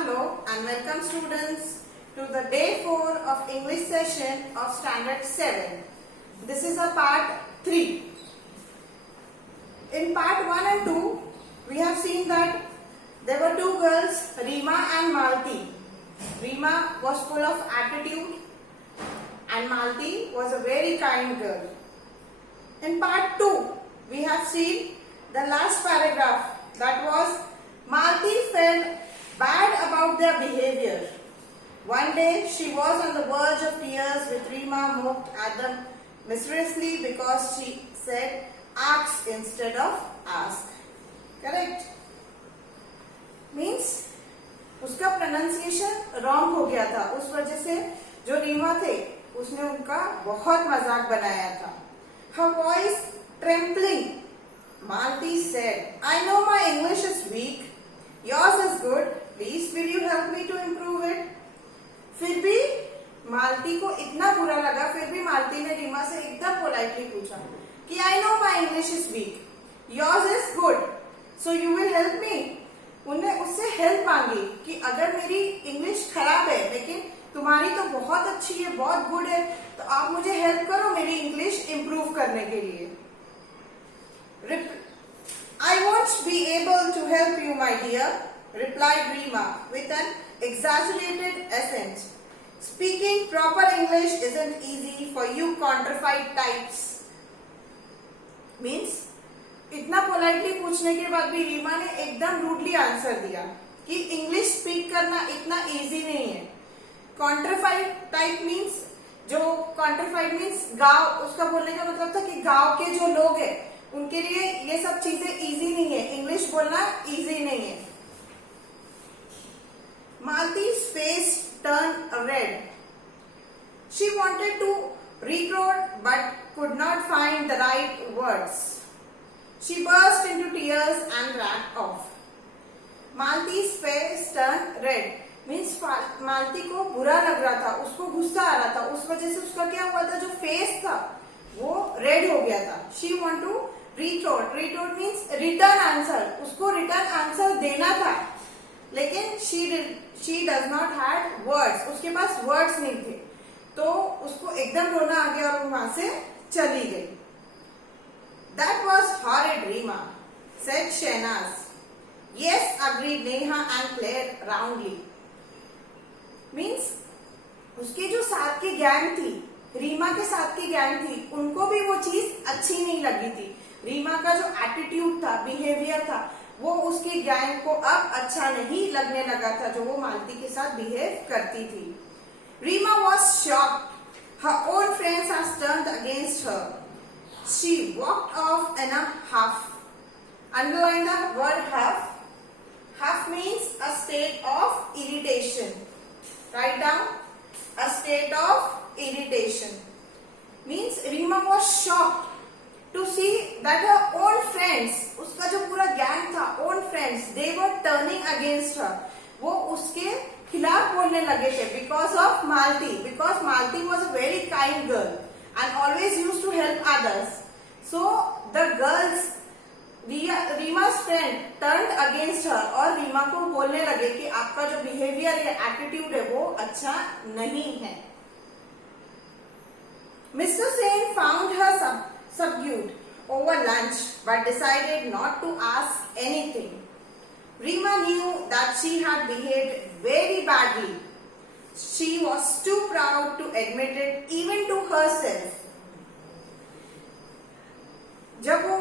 Hello and welcome students to the day 4 of English session of standard 7. This is a part 3. In part 1 and 2 we have seen that there were two girls, Rima and Malti. Rima was full of attitude and Malti was a very kind girl. In part 2 we have seen the last paragraph, that was Malti felt bad about their behavior. One day she was on the verge of tears with Rima mocked at them miserably because she said ask instead of ask. Correct? Means उसका pronunciation wrong हो गया था. उस वजह से जो रीमा थे उसने उनका बहुत मजाक बनाया था. Her voice trembling, Malti said, I know my English is weak. Yours is good. Please will you help me to improve it? फिर भी मालती को इतना बुरा लगा, फिर भी मालती ने रीमा से एकदम पोलाइटली पूछा कि I know my English is weak. Yours is good. So you will help me. उन्हें उससे हेल्प मांगी कि अगर मेरी इंग्लिश खराब है लेकिन तुम्हारी तो बहुत अच्छी है, बहुत गुड है, तो आप मुझे हेल्प करो मेरी इंग्लिश इंप्रूव करने के लिए. I won't be able to help you, my dear, replied Rima with an exaggerated accent. Speaking proper English isn't easy for you counterfeit types. Means इतना पोलाइटली पूछने के बाद भी रीमा ने एकदम रूडली आंसर दिया कि इंग्लिश स्पीक करना इतना इजी नहीं है. कॉन्ट्रफाइड टाइप मीन्स, जो कॉन्ट्रफाइड मीन्स गांव, उसका बोलने का मतलब था कि गांव के जो लोग हैं उनके लिए ये सब चीजें इजी नहीं है, इंग्लिश बोलना इजी नहीं है. Malti's face turned red. She wanted to retort but could not find the right words. She burst into tears and ran off. Malti's face turned red. Means Malti को बुरा लग रहा था, उसको गुस्सा आ रहा था, उस वजह से उसका क्या हुआ था, जो फेस था वो रेड हो गया था. She want to retort. Retort means return answer, उसको रिटर्न आंसर देना था लेकिन she does not had words, उसके पास वर्ड्स नहीं थे, तो उसको एकदम रोना आ गया और वहां से चली गई. That was horrid Reema, said Shehnaz. Yes agreed Neha and Claire roundly. Means उसके जो साथ की गैंग थी, रीमा के साथ की गैंग थी, उनको भी वो चीज अच्छी नहीं लगी थी. रीमा का जो एटीट्यूड था, बिहेवियर था, वो उसकी गैंग को अब अच्छा नहीं लगने लगा था, जो वो मालती के साथ बिहेव करती थी. Reema was shocked. Her own friends have turned against her. She walked off in a huff. Underline the word huff. Huff means a state of irritation. Write down a state of irritation. Means Rima was shocked to see that her own friends, उसका जो पूरा gang था, own friends, they were turning against her. वो उसके खिलाफ बोलने लगे थे because of Malti. Because Malti was a very kind girl and always used to help others. So the girls, रीमा's friend turned against her और रीमा को बोलने लगे कि आपका जो बिहेवियर या एटीट्यूड है वो अच्छा नहीं है. Mr. Sen found her subdued over lunch but decided not to ask anything. Rima knew that she had behaved very badly. She was too proud to admit it even to herself. जब वो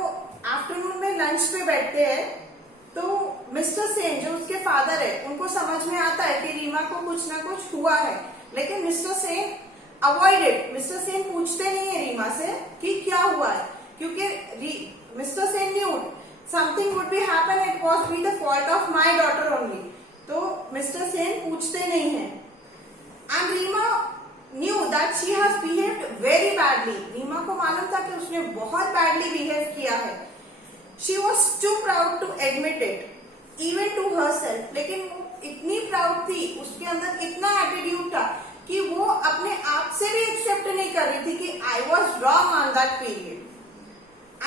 afternoon में lunch पे बैठते हैं तो mister Sen, जो उसके father है, उनको समझ में आता है कि रीमा को कुछ ना कुछ हुआ है, लेकिन mister Sen avoided. Mister Sen पूछते नहीं है रीमा से कि क्या हुआ है, क्योंकि mister Sen knew something would be happen, it was be the fault of my daughter only. तो मिस्टर सेन पूछते नहीं है. And Reema knew that she has behaved very badly. Reema को मालूम था कि उसने बहुत badly behave किया है. She was too proud to admit it, even to herself. लेकिन वो इतनी proud थी, उसके अंदर इतना attitude था कि वो अपने आप से भी accept नहीं कर रही थी कि I was wrong on that period.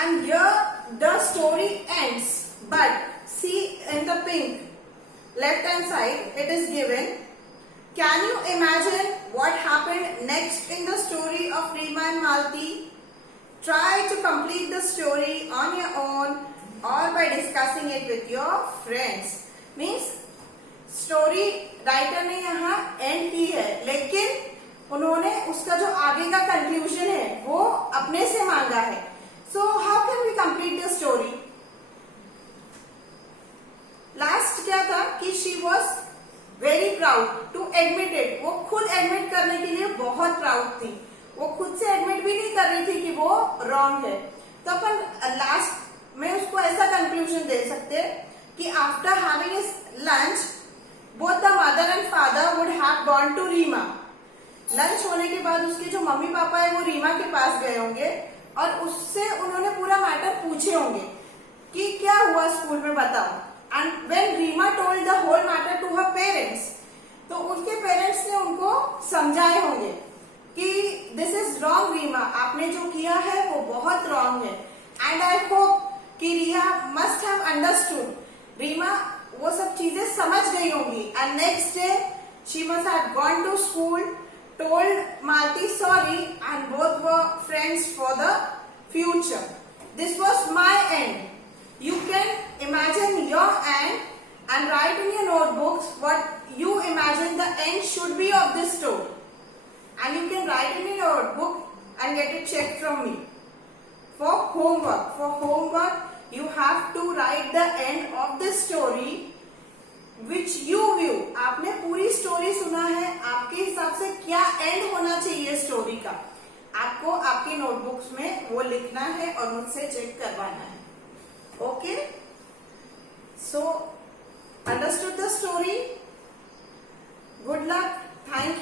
And here the story ends. But see in the pink, left hand side it is given. Can you imagine what happened next in the story of Reema and Malti? Try to complete the story on your own or by discussing it with your friends. Means story writer ने यहाँ and की है, लेकिन उन्होंने उसका जो आगे का कंक्लूजन है वो अपने से मांगा है. So how can we complete the story? Last क्या था कि she was very proud to admit it. वो खुद एडमिट करने के लिए बहुत प्राउड थी. वो खुद से एडमिट भी नहीं कर रही थी कि वो रॉन्ग है. तो अपन लास्ट में उसको ऐसा कंक्लूजन दे सकते कि after having his lunch both the mother and father would have gone to Reema. Lunch होने के बाद उसके जो मम्मी पापा है वो रीमा के पास गए होंगे और उससे उन्होंने पूरा मैटर पूछे होंगे कि क्या हुआ स्कूल में बताओ. And when Reema told the whole matter to her parents, तो उसके पेरेंट्स ने उनको समझाए होंगे कि दिस इज रॉन्ग रीमा, आपने जो किया है वो बहुत रॉन्ग है. एंड आई होप कि Riya must have understood. Reema वो सब चीजें समझ गई होंगी. And next day she must have gone to school, told Malti sorry, and both were friends for the future. This was my end. You can imagine your end and write in your notebooks what you imagine the end should be of this story. And you can write in your notebook and get it checked from me. For homework, you have to write the end of the story which you view. आपने पूरी story सुना है, आपके हिसाब से क्या and होना चाहिए स्टोरी का, आपको आपकी नोटबुक्स में वो लिखना है और मुझसे चेक करवाना है. Okay, so understood the story. Good luck. Thank you.